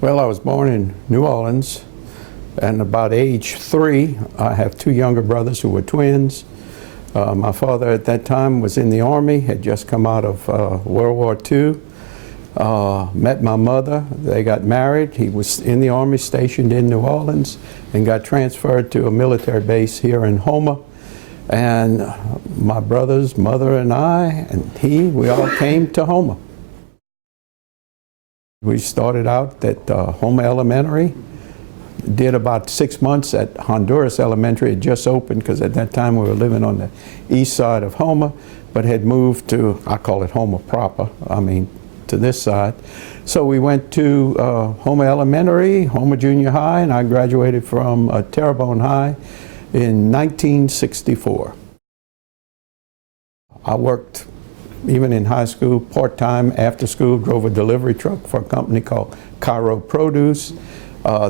Well, I was born in New Orleans, and about age 3, I have 2 younger brothers who were twins. My father at that time was in the Army, had just come out of World War II. Met my mother, they got married. He was in the Army, stationed in New Orleans, and got transferred to a military base here in Houma. And my brothers, mother and I, and we all came to Houma. We started out at Houma Elementary, did about 6 months at Honduras Elementary. It just opened because at that time we were living on the east side of Houma, but had moved to, I call it Houma proper, to this side. So we went to Houma Elementary, Houma Junior High, and I graduated from Terrebonne High in 1964. I worked even in high school, part-time, after school, drove a delivery truck for a company called Cairo Produce.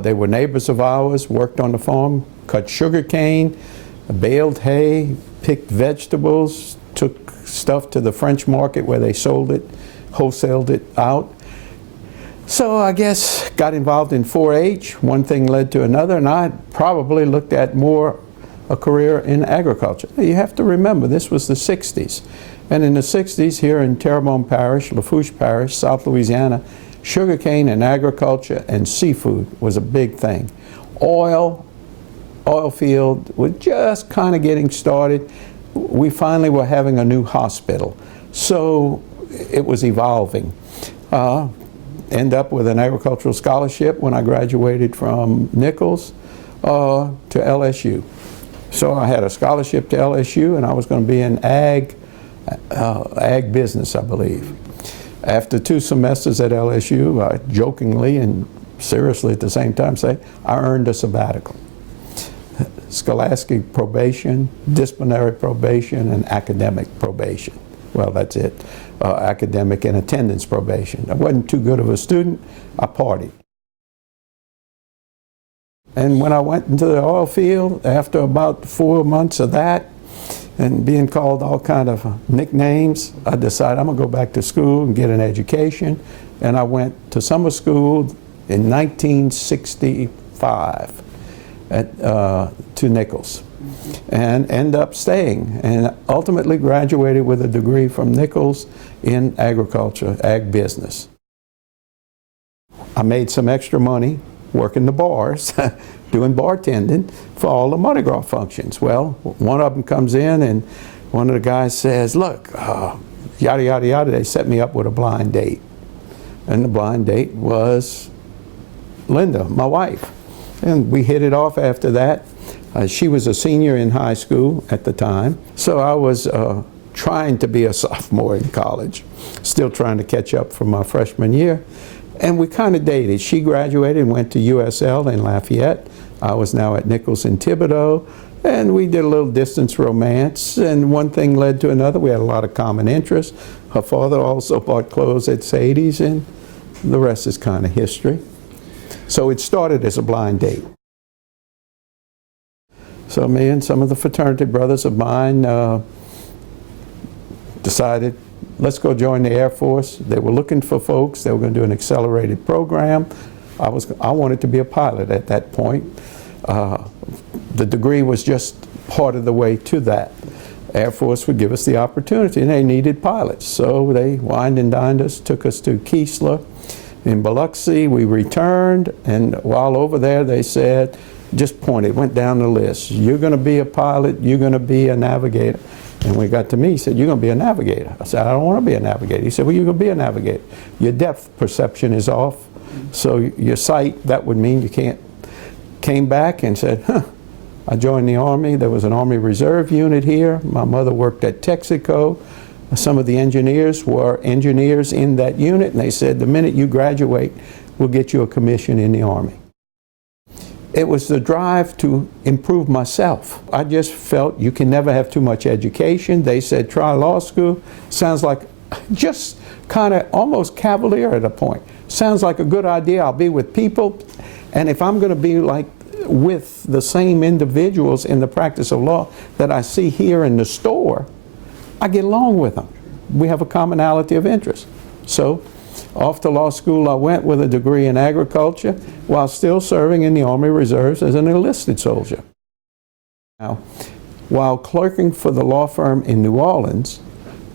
They were neighbors of ours, worked on the farm, cut sugar cane, baled hay, picked vegetables, took stuff to the French market where they sold it, wholesaled it out. So I guess got involved in 4-H, one thing led to another, and I probably looked at more a career in agriculture. You have to remember, this was the 60s. And in the 60s, here in Terrebonne Parish, Lafourche Parish, South Louisiana, sugarcane and agriculture and seafood was a big thing. Oil field was just kind of getting started. We finally were having a new hospital. So it was evolving. End up with an agricultural scholarship when I graduated from Nichols to LSU. So I had a scholarship to LSU, and I was going to be in ag business, I believe. After 2 semesters at LSU, I jokingly and seriously at the same time say, I earned a sabbatical. Scholastic probation, disciplinary probation, and academic probation. Well, that's it. Academic and attendance probation. I wasn't too good of a student. I partied. And when I went into the oil field, after about 4 months of that, and being called all kind of nicknames, I decided I'm going to go back to school and get an education. And I went to summer school in 1965 to Nichols, and end up staying, and ultimately graduated with a degree from Nichols in agriculture, ag business. I made some extra money working the bars, doing bartending for all the Mardi Gras functions. Well, one of them comes in and one of the guys says, look, yada, yada, yada, they set me up with a blind date. And the blind date was Linda, my wife. And we hit it off after that. She was a senior in high school at the time. So I was trying to be a sophomore in college, still trying to catch up from my freshman year. And we kind of dated. She graduated and went to USL in Lafayette. I was now at Nichols in Thibodaux. And we did a little distance romance, and one thing led to another. We had a lot of common interests. Her father also bought clothes at Sadie's, and the rest is kind of history. So it started as a blind date. So me and some of the fraternity brothers of mine decided, let's go join the Air Force. They were looking for folks. They were going to do an accelerated program. I wanted to be a pilot at that point. The degree was just part of the way to that. Air Force would give us the opportunity, and they needed pilots. So they wined and dined us, took us to Keesler in Biloxi. We returned, and while over there they said, just pointed, went down the list. You're going to be a pilot, you're going to be a navigator. And when he got to me, he said, you're going to be a navigator. I said, I don't want to be a navigator. He said, well, you're going to be a navigator. Your depth perception is off, so your sight, that would mean you can't. Came back and said, I joined the Army. There was an Army Reserve unit here. My mother worked at Texaco. Some of the engineers were engineers in that unit, and they said, the minute you graduate, we'll get you a commission in the Army. It was the drive to improve myself. I just felt you can never have too much education. They said, try law school. Sounds like just kind of almost cavalier at a point. Sounds like a good idea. I'll be with people. And if I'm going to be like with the same individuals in the practice of law that I see here in the store, I get along with them. We have a commonality of interest. So Off to law school I went with a degree in agriculture while still serving in the Army Reserves as an enlisted soldier. Now, while clerking for the law firm in New Orleans,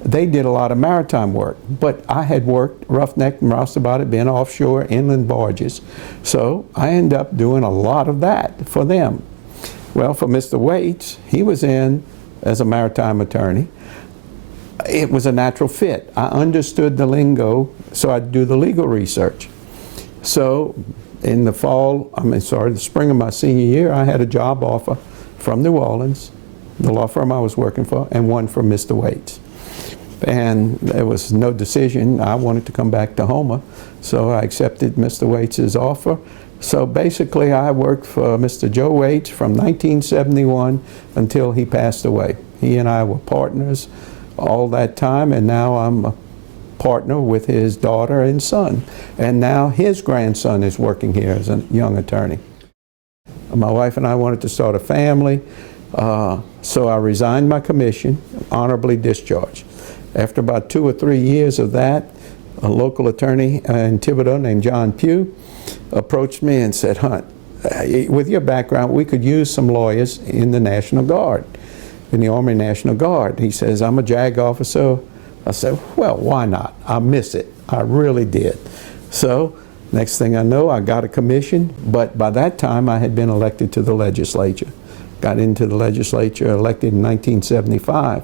they did a lot of maritime work, but I had worked roughneck and roustabout being offshore inland barges, so I ended up doing a lot of that for them. Well, for Mr. Waits, he was in as a maritime attorney. It was a natural fit. I understood the lingo, so I'd do the legal research. So in the the spring of my senior year, I had a job offer from New Orleans, the law firm I was working for, and one from Mr. Waits. And there was no decision. I wanted to come back to Houma, so I accepted Mr. Waits' offer. So basically I worked for Mr. Joe Waits from 1971 until he passed away. He and I were partners all that time, and now I'm a partner with his daughter and son. And now his grandson is working here as a young attorney. My wife and I wanted to start a family, so I resigned my commission, honorably discharged. After about 2 or 3 years of that, a local attorney in Thibodeau named John Pugh approached me and said, "Hunt, with your background, we could use some lawyers in the National Guard, in the Army National Guard." He says, "I'm a JAG officer." I said, "Well, why not? I miss it. I really did." So next thing I know, I got a commission, but by that time I had been elected to the legislature. Got into the legislature, elected in 1975.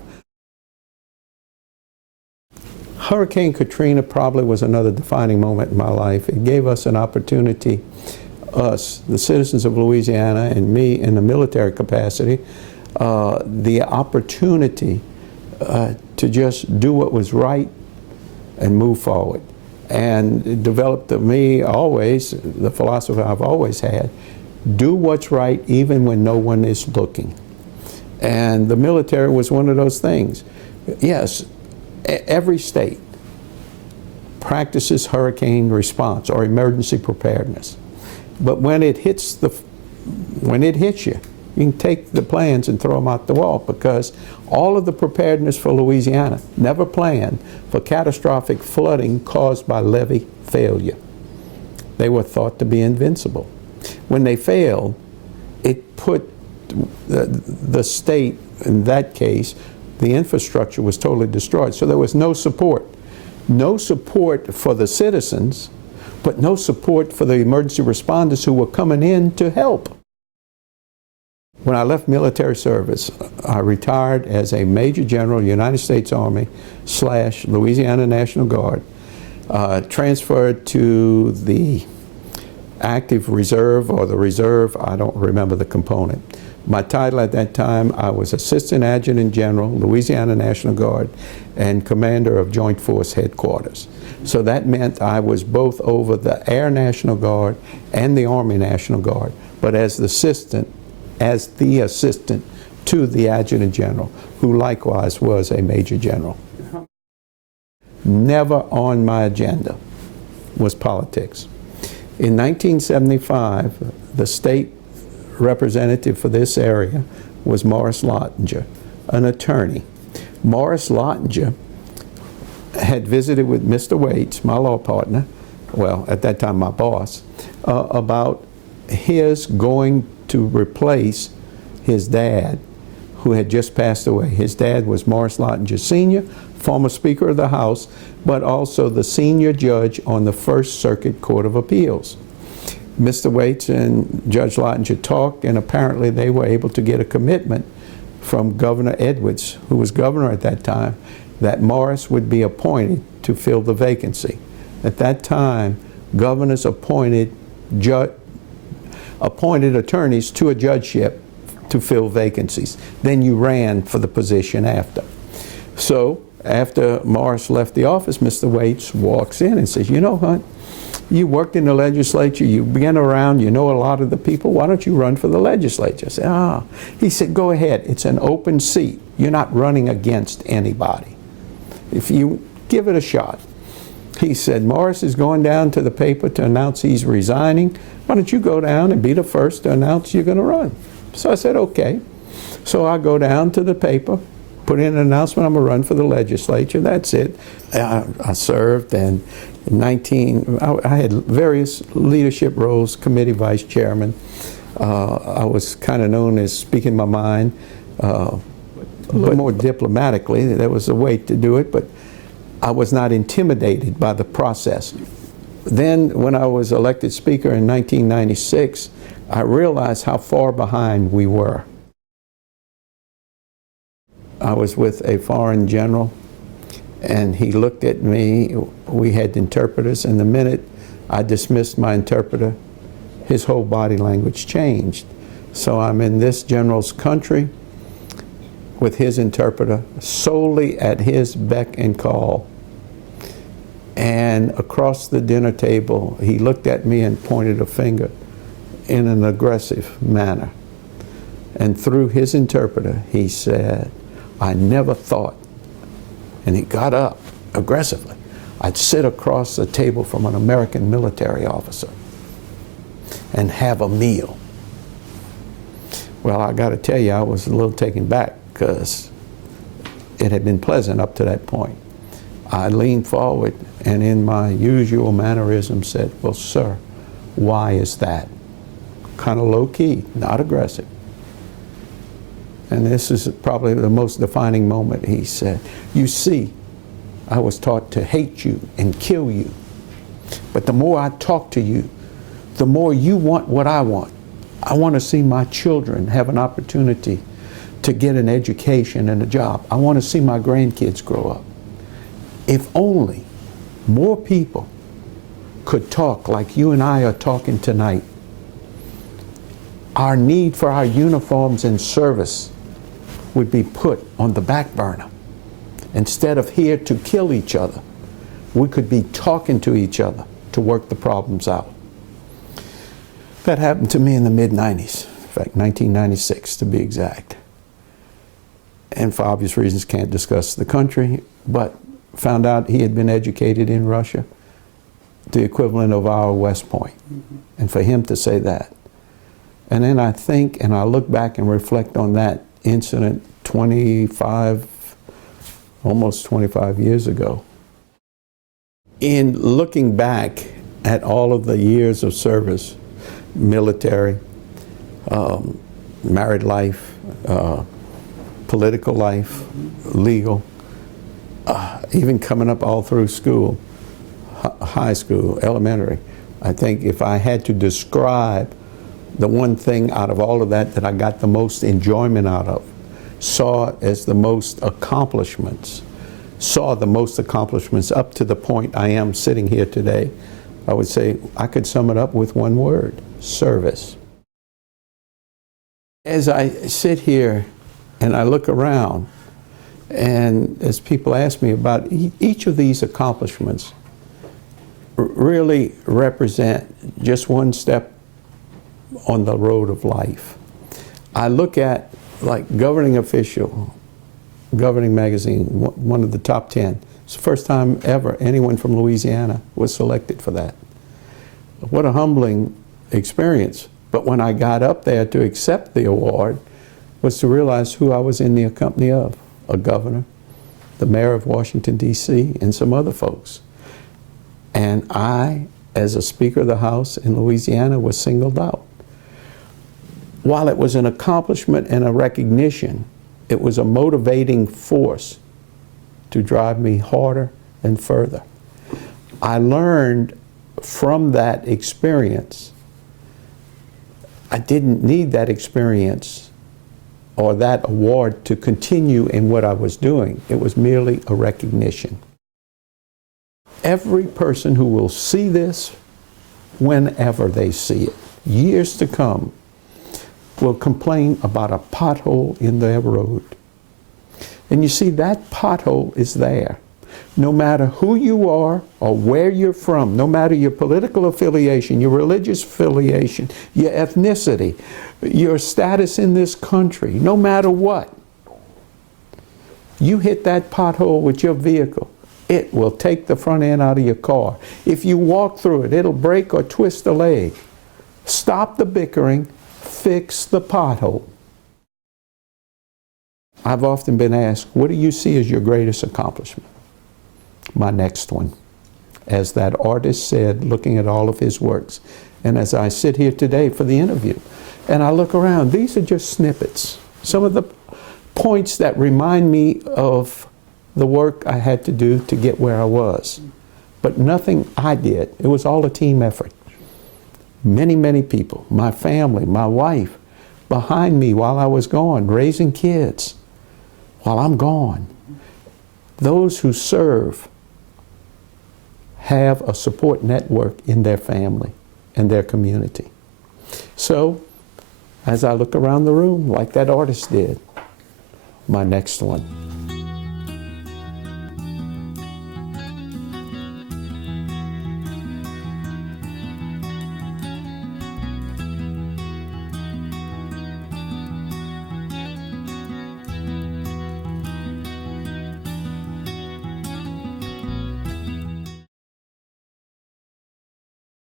Hurricane Katrina probably was another defining moment in my life. It gave us an opportunity, us, the citizens of Louisiana, and me in the military capacity, the opportunity to just do what was right and move forward. And it developed to me always, the philosophy I've always had, do what's right even when no one is looking. And the military was one of those things. Yes, every state practices hurricane response or emergency preparedness. But when it hits you, you can take the plans and throw them out the wall, because all of the preparedness for Louisiana never planned for catastrophic flooding caused by levee failure. They were thought to be invincible. When they failed, it put the state, in that case, the infrastructure was totally destroyed. So there was no support. No support for the citizens, but no support for the emergency responders who were coming in to help. When I left military service, I retired as a Major General, United States Army / Louisiana National Guard, transferred to the active reserve or the reserve, I don't remember the component. My title at that time, I was Assistant Adjutant General, Louisiana National Guard, and Commander of Joint Force Headquarters. So that meant I was both over the Air National Guard and the Army National Guard, but as the assistant to the Adjutant General, who likewise was a Major General. Never on my agenda was politics. In 1975, the state representative for this area was Morris Lottinger, an attorney. Morris Lottinger had visited with Mr. Waits, my law partner, well, at that time my boss, about his going to replace his dad, who had just passed away. His dad was Morris Lottinger Sr., former Speaker of the House, but also the senior judge on the First Circuit Court of Appeals. Mr. Waits and Judge Lottinger talked, and apparently they were able to get a commitment from Governor Edwards, who was governor at that time, that Morris would be appointed to fill the vacancy. At that time, governors appointed attorneys to a judgeship to fill vacancies. Then you ran for the position after. So after Morris left the office, Mr. Waits walks in and says, "You know, Hunt, you worked in the legislature, you've been around, you know a lot of the people, why don't you run for the legislature?" I said, He said, "Go ahead, it's an open seat. You're not running against anybody. If you give it a shot." He said, "Morris is going down to the paper to announce he's resigning. Why don't you go down and be the first to announce you're going to run?" So I said, "Okay." So I go down to the paper, put in an announcement, I'm going to run for the legislature. That's it. I served, and I had various leadership roles, committee vice chairman. I was kind of known as speaking my mind, a little more diplomatically. There was a way to do it, but I was not intimidated by the process. Then when I was elected speaker in 1996, I realized how far behind we were. I was with a foreign general, and he looked at me. We had interpreters, and the minute I dismissed my interpreter, his whole body language changed. So I'm in this general's country with his interpreter, solely at his beck and call. And across the dinner table, he looked at me and pointed a finger in an aggressive manner. And through his interpreter, he said, "I never thought," and he got up aggressively, "I'd sit across the table from an American military officer and have a meal." Well, I got to tell you, I was a little taken back because it had been pleasant up to that point. I leaned forward and in my usual mannerism said, "Well, sir, why is that?" Kind of low key, not aggressive. And this is probably the most defining moment. He said, "You see, I was taught to hate you and kill you. But the more I talk to you, the more you want what I want. I want to see my children have an opportunity to get an education and a job. I want to see my grandkids grow up. If only more people could talk like you and I are talking tonight, our need for our uniforms and service would be put on the back burner. Instead of here to kill each other, we could be talking to each other to work the problems out." That happened to me in the mid-90s, in fact, 1996 to be exact. And for obvious reasons, can't discuss the country, but found out he had been educated in Russia, the equivalent of our West Point. And for him to say that. And then I think, and I look back and reflect on that incident almost 25 years ago. In looking back at all of the years of service, military, married life, political life, legal, even coming up all through school, high school, elementary, I think if I had to describe the one thing out of all of that that I got the most enjoyment out of, saw as the most accomplishments, up to the point I am sitting here today, I would say I could sum it up with one word: service. As I sit here and I look around, and as people ask me about each of these accomplishments, really represent just one step on the road of life. I look at, like, governing official, Governing Magazine, one of the top 10. It's the first time ever anyone from Louisiana was selected for that. What a humbling experience. But when I got up there to accept the award, was to realize who I was in the company of: a governor, the mayor of Washington, D.C., and some other folks. And I, as a Speaker of the House in Louisiana, was singled out. While it was an accomplishment and a recognition, it was a motivating force to drive me harder and further. I learned from that experience. I didn't need that experience or that award to continue in what I was doing. It was merely a recognition. Every person who will see this, whenever they see it, years to come, will complain about a pothole in their road. And you see, that pothole is there. No matter who you are or where you're from, no matter your political affiliation, your religious affiliation, your ethnicity, your status in this country, no matter what, you hit that pothole with your vehicle, it will take the front end out of your car. If you walk through it, it'll break or twist a leg. Stop the bickering, fix the pothole. I've often been asked, what do you see as your greatest accomplishment? My next one. as that artist said, looking at all of his works. And as I sit here today for the interview, and I look around, these are just snippets. Some of the points that remind me of the work I had to do to get where I was. But nothing I did. It was all a team effort. Many, many people, my family, my wife, behind me while I was gone, raising kids while I'm gone. Those who serve have a support network in their family and their community. So, as I look around the room, like that artist did, my next one.